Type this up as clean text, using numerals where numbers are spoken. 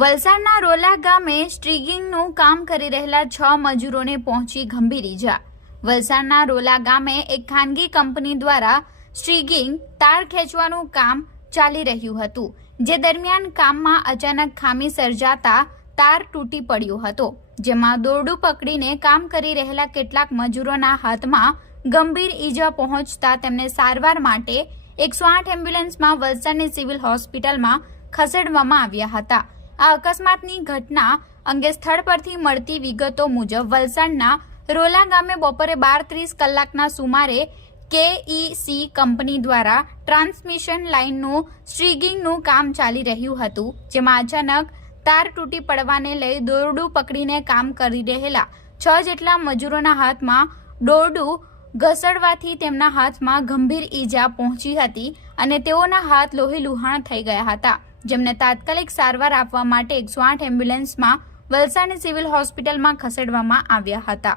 વલસાડના રોલા ગામે સ્ટ્રીગિંગનું કામ કરી રહેલા 6 મજૂરોને પહોંચી ગંભીર ઈજા। વલસાડના રોલા ગામે એક ખાનગી કંપની દ્વારા સ્ટ્રીગિંગ તાર ખેંચવાનું કામ ચાલી રહ્યું હતું, જે દરમિયાન કામમાં અચાનક ખામી સર્જાતા તાર તૂટી પડ્યો હતો, જેમાં દોરડું પકડીને કામ કરી રહેલા કેટલાક મજૂરોના હાથમાં ગંભીર ઈજા પહોંચતા તેમને સારવાર માટે 108 એમ્બ્યુલન્સમાં વલસાડની સિવિલ હોસ્પિટલમાં ખસેડવામાં આવ્યા હતા। આ અકસ્માતની ઘટના અંગે સ્થળ પરથી મળતી વિગતો મુજબ વલસાડના રોલા ગામે બપોરે 12:30 કલાકના સુમારે કેઈસી કંપની દ્વારા ટ્રાન્સમિશન લાઇનનું સ્ટ્રીગિંગનું કામ ચાલી રહ્યું હતું, જેમાં અચાનક તાર તૂટી પડવાને લઈ દોરડું પકડીને કામ કરી રહેલા 6 જેટલા મજૂરોના હાથમાં દોરડું ઘસડવાથી તેમના હાથમાં ગંભીર ઈજા પહોંચી હતી અને તેઓના હાથ લોહીલુહાણ થઈ ગયા હતા, જેમને તાત્કાલિક સારવાર આપવા માટે 108 એમ્બ્યુલન્સમાં વલસાડની સિવિલ હોસ્પિટલમાં ખસેડવામાં આવ્યા હતા।